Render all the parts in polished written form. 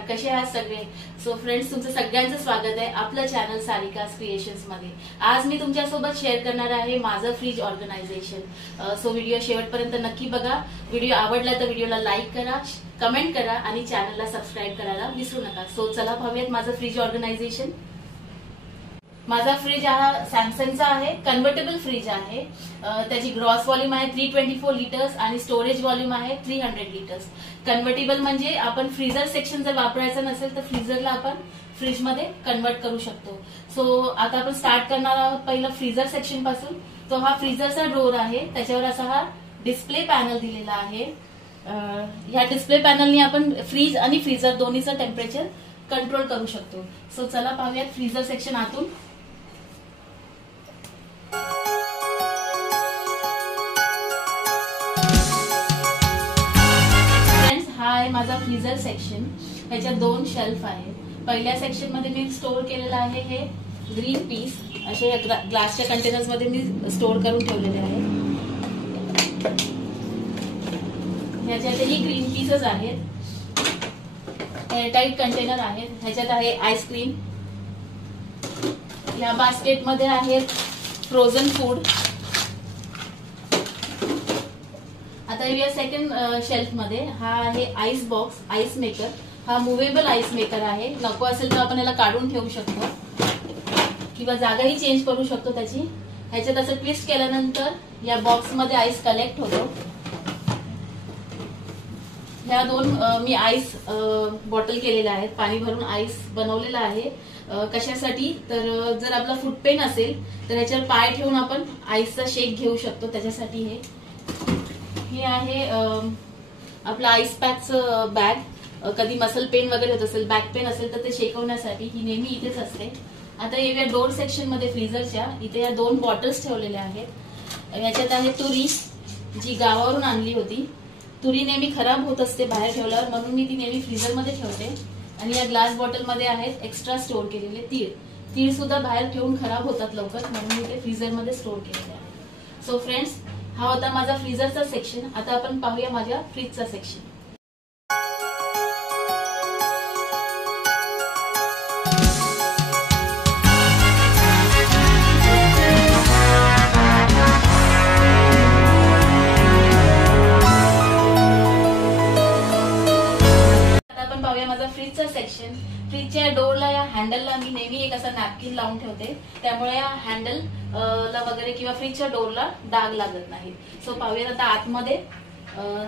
नमस्कार, कसे आहात सगळे? सो फ्रेंड्स, तुमचं सगळ्यांचं स्वागत आहे आपलं चॅनल सारिकास क्रिएशन्स मध्ये. आज मी तुमच्यासोबत शेअर करणार आहे माझं फ्रीज ऑर्गनायझेशन. सो व्हिडिओ शेवटपर्यंत नक्की बघा. व्हिडिओ आवडला तर व्हिडिओला लाईक करा, कमेंट करा आणि चॅनलला सबस्क्राईब करायला विसरू नका. सो चला पाहूयात माझं फ्रीज ऑर्गनायझेशन. माझा फ्रीज हा सॅमसंगचा आहे, कन्व्हर्टेबल फ्रीज आहे. त्याची ग्रॉस व्हॉल्यूम आहे 324 लिटर्स आणि स्टोरेज व्हॉल्यूम आहे 300 लिटर्स. कन्व्हर्टेबल म्हणजे आपण फ्रीजर सेक्शन जर वापरायचं नसेल तर फ्रीजरला आपण फ्रीज मध्ये कन्वर्ट करू शकतो. सो आता आपण स्टार्ट करणार आहोत पहिलं फ्रीजर सेक्शन पासून. तो हा फ्रीजरचा डोर आहे, त्याच्यावर असा हा डिस्प्ले पॅनल दिलेला आहे. ह्या डिस्प्ले पॅनलने आपण फ्रीज आणि फ्रीजर दोन्हीचं टेम्परेचर कंट्रोल करू शकतो. सो चला पाहूयात फ्रीजर सेक्शन आतून. हा आहे माझा फ्रीजर सेक्शन. ह्याच्यात दोन शेल्फ आहेत. पहिल्या सेक्शन मध्ये मी स्टोअर केलेलं आहे हे ग्रीन पीस. असे ग्लासच्या कंटेनर्स मध्ये मी स्टोअर करून ठेवलेले आहे. ह्याच्यातही ग्रीन पीसच आहेत. एअरटाईट कंटेनर आहेत. ह्याच्यात आहे आईस्क्रीम. या बास्केट मध्ये आहेत फ्रोझन फूड. आता येऊया सेकंड शेल्फ मध्ये. हा आहे आईस बॉक्स, आईस मेकर. हा मुव्हेबल आईस मेकर आहे. नको असेल तर आपण याला काढून ठेवू शकतो किंवा जागाही चेंज करू शकतो त्याची. ह्याच्यात असं ट्विस्ट केल्यानंतर या बॉक्स मध्ये आईस कलेक्ट होतो. ह्या दोन मी आईस बॉटल केलेल्या आहेत. पाणी भरून आईस बनवलेला आहे. कशासाठी तर जर आपला फूट पेन असेल तर ह्याच्यावर पाय ठेवून आपण आईसचा शेक घेऊ शकतो. त्याच्यासाठी हे आहे आपलं आईस पॅकचं बॅग. कधी मसल पेन वगैरे होत असेल, बॅक पेन असेल तर ते शेकवण्यासाठी ही नेहमी इथेच असते. आता येऊया डोर सेक्शन मध्ये फ्रीजरच्या. इथे या दोन बॉटल्स ठेवलेल्या आहेत. याच्यात आहे तुरी, जी गावावरून आणली होती. तुरी नेहमी खराब होत असते बाहेर ठेवल्यावर, म्हणून मी ती नेहमी फ्रीजर मध्ये ठेवते. आणि या ग्लास बॉटल मध्ये आहेत एक्स्ट्रा स्टोअर केलेले तीळ. तीळ सुद्धा बाहेर ठेवून खराब होतात लवकर, म्हणून मी ते फ्रीजर मध्ये स्टोअर केलेले आहे. सो फ्रेंड्स, हा होता माझा फ्रीजरचा सेक्शन. आता आपण पाहूया माझ्या फ्रीजचा सेक्शन. आता आपण पाहूया माझा फ्रीजचा सेक्शन. फ्रीजच्या डोरला या हँडलला मी नेहमी एक असा नॅपकिन लावून ठेवते, त्यामुळे या हँडल ला वगैरे किंवा फ्रीजच्या डोरला डाग लागत नाही. सो पाहूया आता आतमध्ये.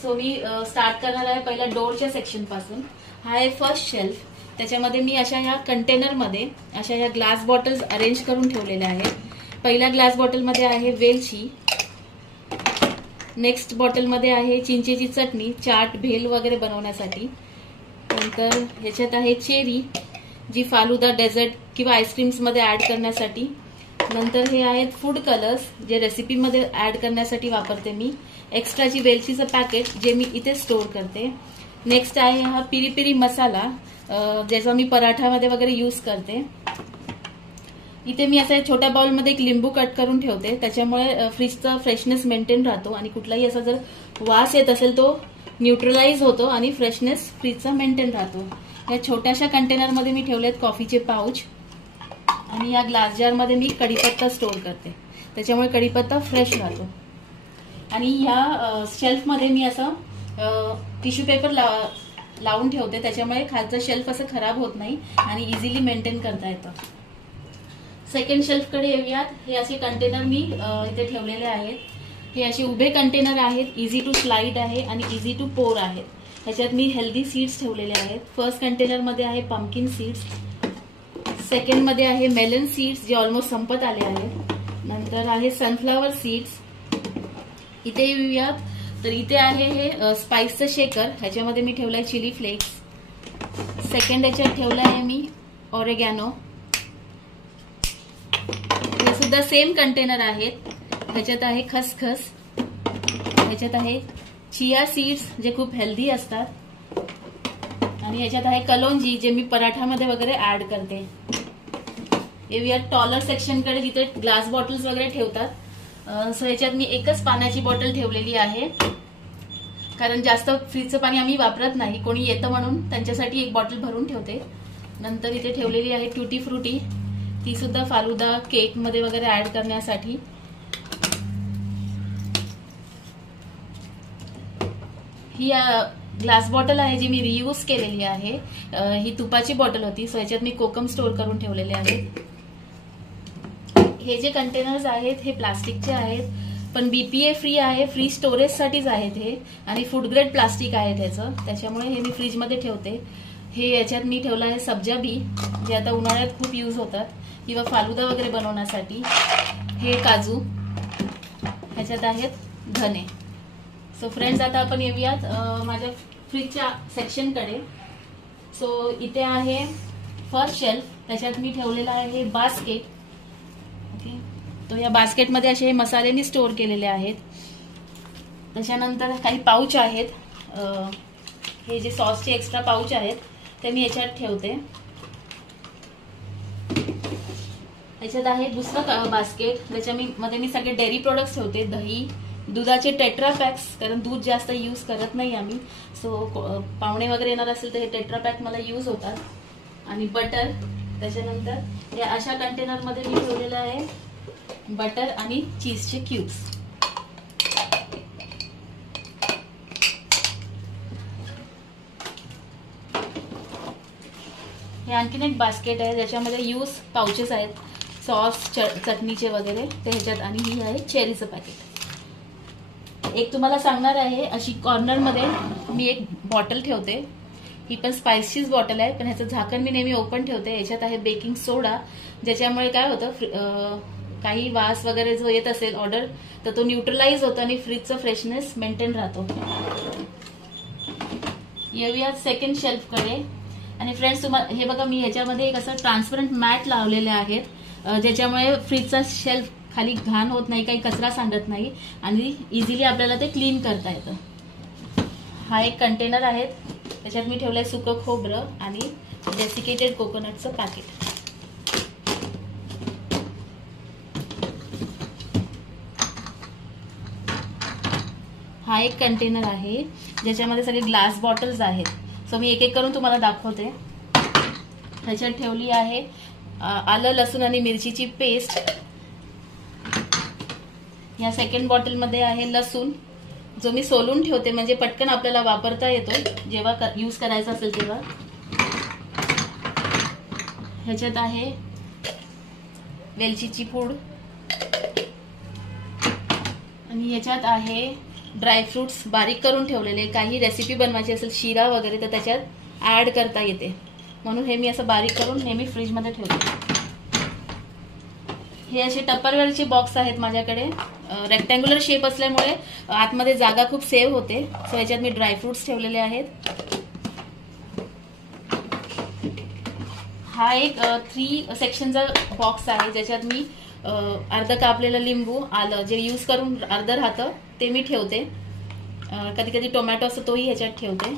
सो मी स्टार्ट करणार आहे पहिल्या डोरच्या सेक्शन पासून. हा आहे फर्स्ट शेल्फ. त्याच्यामध्ये मी अशा ह्या कंटेनर मध्ये अशा ह्या ग्लास बॉटल्स अरेंज करून ठेवलेल्या आहेत. पहिल्या ग्लास बॉटल मध्ये आहे वेलची. नेक्स्ट बॉटल मध्ये आहे चिंचेची चटणी, चाट, भेल वगैरे बनवण्यासाठी. नंतर ह्याच्यात आहे चेरी, जी फालुदा, डेझर्ट किंवा आईस्क्रीम्स मध्ये ऍड करण्यासाठी. नंतर हे आहेत फूड कलर्स, जे रेसिपी मध्ये ऍड करण्यासाठी वापरते मी. एक्स्ट्राची वेलचीचं पॅकेट, जे मी इथे स्टोअर करते. नेक्स्ट आहे हा पिरी पिरी मसाला, ज्याचा मी पराठामध्ये वगैरे यूज करते. इथे मी असा छोट्या बाउलमध्ये एक लिंबू कट करून ठेवते, त्याच्यामुळे फ्रीजचा फ्रेशनेस मेंटेन राहतो आणि कुठलाही असा जर वास येत असेल तो न्यूट्रलाइज होतो आणि फ्रेशनेस फ्रीजचा मेंटेन राहतो. या छोट्याशा कंटेनरमध्ये मी ठेवलेत कॉफीचे पाऊच. आणि या ग्लास जार मध्ये मी कढीपत्ता स्टोअर करते, त्याच्यामुळे कढीपत्ता फ्रेश राहतो. आणि ह्या शेल्फ मध्ये मी असं टिश्यू पेपर लावून ठेवते, त्याच्यामुळे खालचं शेल्फ असं खराब होत नाही आणि इझिली मेंटेन करता येतं. सेकंड शेल्फ कडे येऊयात. हे असे कंटेनर मी इथे ठेवलेले आहेत. हे असे उभे कंटेनर आहेत. इझी टू स्लाइड आहे आणि इझी टू पोर आहेत. ह्याच्यात मी हेल्दी सीड्स ठेवलेले आहेत. फर्स्ट कंटेनर मध्ये आहे पंपकिन सीड्स. सेकंड मध्ये आहे मेलन सीड्स, जे ऑलमोस्ट संपत आले आहेत. नंतर आहे सनफ्लावर सीड्स. इथे येऊयात तर इथे आहे हे स्पाइसचं शेकर. ह्याच्यामध्ये मी ठेवलंय चिली फ्लेक्स. सेकंड याच्यात ठेवलं आहे मी ऑरेगॅनो. हे सुद्धा सेम कंटेनर आहेत. ह्याच्यात आहे खसखस. ह्याच्यात आहे चिया सीड्स, जे खूप हेल्दी असतात. आणि ह्याच्यात आहे कलोंजी, जे मी पराठामध्ये वगैरे ऍड करते. येऊया टॉलर सेक्शन कडे, जिथे ग्लास बॉटल्स वगैरे ठेवतात. सो ह्याच्यात मी एकच पाण्याची बॉटल ठेवलेली आहे. कारण जास्त फ्रीजचं पाणी आम्ही वापरत नाही, कोणी येतं म्हणून त्यांच्यासाठी एक बॉटल भरून ठेवते. नंतर इथे ठेवलेली आहे ट्युटी फ्रुटी, ती सुद्धा फालुदा केक मध्ये वगैरे ऍड करण्यासाठी. ही ग्लास बॉटल आहे जी मी रियूज केलेली आहे. ही तुपाची बॉटल होती, सो याच्यात मी कोकम स्टोर करून ठेवलेले आहेत. हे जे कंटेनर्स आहेत हे प्लास्टिकचे आहेत, पण BPA फ्री आहे, फ्री स्टोरेजसाठीच आहेत हे, आणि फूड ग्रेड प्लास्टिक आहे त्याचं, त्याच्यामुळे हे मी फ्रीजमध्ये ठेवते. हे याच्यात मी ठेवलं आहे सब्जा बी, जे आता उन्हाळ्यात खूप यूज होतात किंवा फालुदा वगैरे बनवण्यासाठी. हे काजू, ह्याच्यात आहेत धने. सो फ्रेंड्स, आता आपण येऊयात माझ्या फ्रीजच्या सेक्शनकडे. सो इथे आहे फर्स्ट शेल्फ, त्याच्यात मी ठेवलेला आहे बास्केट. ओके, तो या बास्केटमध्ये असे मसाले मी स्टोअर केलेले आहेत. त्याच्यानंतर काही पाऊच आहेत, हे जे सॉसचे एक्स्ट्रा पाऊच आहेत ते मी याच्यात ठेवते. याच्यात आहे दुसरं बास्केट, त्याच्यामध्ये मी सगळे डेअरी प्रोडक्ट्स ठेवते. दही, दुधाचे टेट्रा पॅक्स, कारण दूध जास्त यूज करत नाही आम्ही, सो पाहुणे वगैरे येणार असेल तर हे टेट्रा पॅक मला यूज होतात. आणि बटर, त्याच्यानंतर या अशा कंटेनरमध्ये मी ठेवलेलं आहे बटर आणि चीजचे क्यूब्स. हे आणखीन एक बास्केट आहे ज्याच्यामध्ये यूज पाउचेस आहेत, सॉस चटणीचे वगैरे ते ह्याच्यात. आणि ही आहे चेरीचं पॅकेट. एक तुम्हाला सांगणार आहे, अशी कॉर्नरमध्ये मी एक बॉटल ठेवते, ही पण स्पाइसीच बॉटल आहे, पण ह्याचं झाकण मी नेहमी ओपन ठेवते. याच्यात आहे बेकिंग सोडा, ज्याच्यामुळे काय होतं, काही वास वगैरे जो येत असेल ऑर्डर तर तो न्यूट्रलाइज होतो आणि फ्रीजचं फ्रेशनेस मेंटेन राहतो. येऊया सेकंड शेल्फकडे. आणि फ्रेंड्स, तुम्हाला हे बघा, मी ह्याच्यामध्ये एक असं ट्रान्सपरंट मॅट लावलेले आहेत, ज्याच्यामुळे फ्रीजचा शेल्फ खाली घाण होत नाही, काही कचरा सांडत नाही आणि इझिली आपल्याला ते क्लीन करता येतं. हा एक कंटेनर आहे, त्याच्यात मी ठेवलंय सुकं खोबरं आणि डेसिकेटेड कोकोनटचं पॅकेट. हा एक कंटेनर आहे ज्याच्यामध्ये सगळे ग्लास बॉटल्स आहेत. सो मी एक एक करून तुम्हाला दाखवते. ह्याच्यात ठेवली आहे आलं, लसूण आणि मिरचीची पेस्ट. या सेकंड बॉटलमध्ये आहे लसूण, जो मी सोलून ठेवते म्हणजे पटकन आपल्याला वापरता येतो जेव्हा यूज करायचा असेल तेव्हा. ह्याच्यात आहे वेलचीची पूड आणि ह्याच्यात आहे ड्रायफ्रुट्स बारीक करून ठेवलेले. काही रेसिपी बनवायची असेल, शिरा वगैरे, तर त्याच्यात ऍड करता येते, म्हणून हे मी असं बारीक करून नेहमी फ्रीजमध्ये ठेवते. हे असे टप्परवेअरचे बॉक्स आहेत माझ्याकडे. रेक्टँग्युलर शेप असल्यामुळे आतमध्ये जागा खूप सेव्ह होते. सो याच्यात मी ड्रायफ्रुट्स ठेवलेले आहेत. हा एक 3 सेक्शनचा बॉक्स आहे ज्याच्यात मी अर्ध कापलेलं लिंबू, आलं जे यूज करून अर्ध राहतं ते मी ठेवते. कधी कधी टोमॅटो असतो तोही ह्याच्यात ठेवते.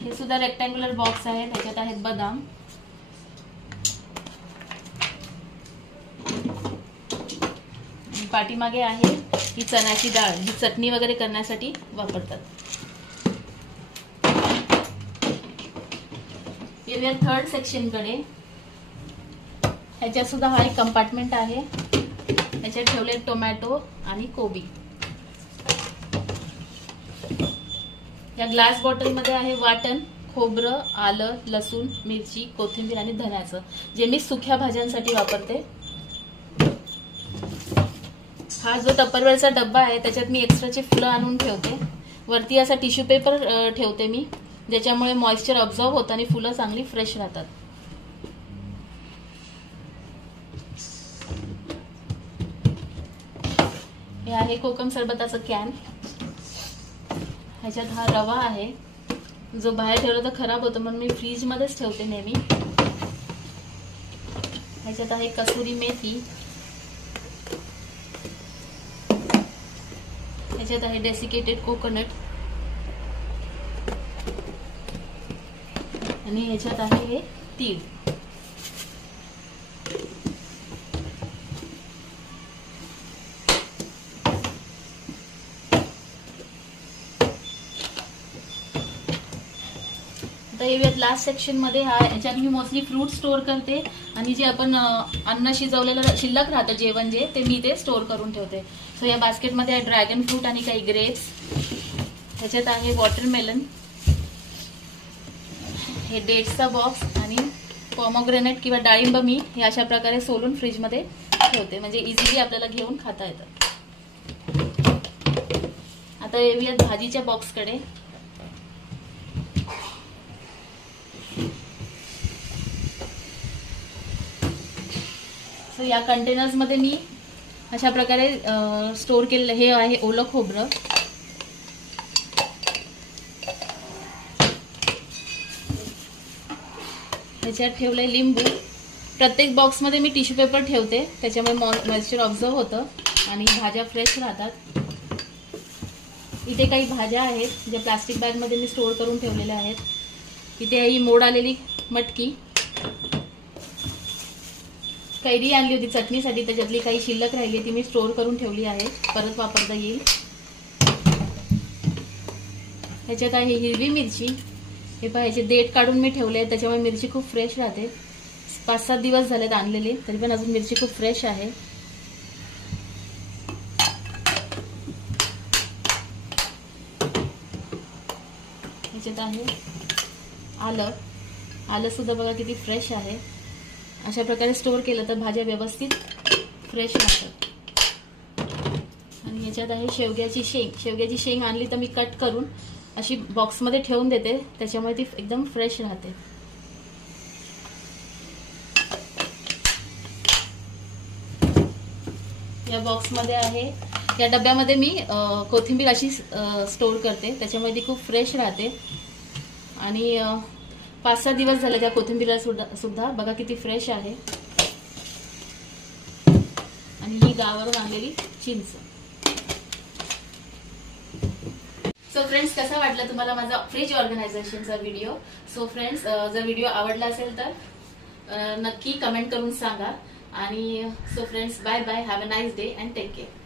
हे सुद्धा रेक्टँग्युलर बॉक्स आहे, त्याच्यात आहेत बदाम. पाठीमागे आहे ही चण्याची डाळ, ही चटणी वगैरे करण्यासाठी वापरतात. येऊया थर्ड सेक्शनकडे. ह्याच्यात सुद्धा हा एक कंपार्टमेंट आहे, ह्याच्यात ठेवले टोमॅटो आणि कोबी. या ग्लास बॉटलमध्ये आहे वाटण, खोबरं, आलं, लसूण, मिरची, कोथिंबीर आणि धण्याचं, जे मी सुक्या भाज्यांसाठी वापरते. हा जो टप्परवेअरचा डब्बा आहे त्याच्यात मी एक्स्ट्राचे फुलं आणून ठेवते. वरती असा टिश्यू पेपर ठेवते मी, ज्याच्यामुळे मॉइश्चर ऑब्झॉर्व होतं आणि फुलं चांगली फ्रेश राहतात. हे आहे कोकम सरबताचं कॅन. ह्याच्यात हा रवा आहे, जो बाहेर ठेवला तर खराब होतो म्हणून मी फ्रीज मध्येच ठेवते नेहमी. ह्याच्यात आहे कसुरी मेथी. ह्याच्यात आहे डेसिकेटेड कोकोनट आणि ह्याच्यात आहे हे तीळ. आता येऊयात लास्ट सेक्शन मध्ये. याच्यात मी मोस्टली फ्रूट स्टोअर करते आणि जे आपण अन्न शिजवलेलं शिल्लक राहतं जेवण जे ते मी ते स्टोअर करून ठेवते. सो या बास्केटमध्ये आहे ड्रॅगन फ्रूट आणि काही ग्रेप्स. ह्याच्यात आहे वॉटरमेलन, हे डेट्सचा बॉक्स आणि पॉमोग्रेनेट किंवा डाळिंब मी हे अशा प्रकारे सोलून फ्रीजमध्ये ठेवते, म्हणजे इझिली आपल्याला घेऊन खाता येतं. आता येऊयात भाजीच्या बॉक्सकडे. सो या कंटेनर्स मध्ये मी अशा प्रकारे स्टोअर केलेलं हे आहे ओलं खोबरं. ह्याच्यात ठेवलंय लिंबू. प्रत्येक बॉक्समध्ये मी टिश्यू पेपर ठेवते, त्याच्यामुळे मॉइश्चर ऑब्झर्व होतं आणि भाज्या फ्रेश राहतात. इथे काही भाज्या आहेत ज्या प्लास्टिक बॅगमध्ये मी स्टोअर करून ठेवलेल्या आहेत. इथे ही मोड आलेली मटकी, कैरी आणली होती चटणीसाठी, त्याच्यातली काही शिल्लक राहिली ती मी स्टोअर करून ठेवली आहे, परत वापरता येईल. ह्याच्यात आहे हिरवी मिरची. हे पहा, ह्याचे देठ काढून मी ठेवले, त्याच्यामुळे मिरची खूप फ्रेश राहते. 5-7 दिवस झालेत आणलेले, तरी पण अजून मिरची खूप फ्रेश आहे. ह्याच्यात आहे आलं सुद्धा बघा किती फ्रेश आहे. अशा प्रकारे स्टोअर केलं तर भाज्या व्यवस्थित फ्रेश राहतात. आणि याच्यात आहे शेवग्याची शेंग आणली तर मी कट करून अशी बॉक्समध्ये ठेवून देते, त्याच्यामुळे ती एकदम फ्रेश राहते. या बॉक्समध्ये आहे, या डब्यामध्ये मी कोथिंबीर अशी स्टोअर करते, त्याच्यामुळे ती खूप फ्रेश राहते. आणि 5-6 दिवस झाले त्या कोथिंबीर सुद्धा बघा किती फ्रेश आहे. आणि ही गावावरून आणलेली चिंच. सो फ्रेंड्स, कसा वाटला तुम्हाला माझा फ्रीज ऑर्गनायझेशनचा व्हिडिओ? सो फ्रेंड्स, जर व्हिडिओ आवडला असेल तर नक्की कमेंट करून सांगा. आणि so friends, bye bye, have a nice day and take care.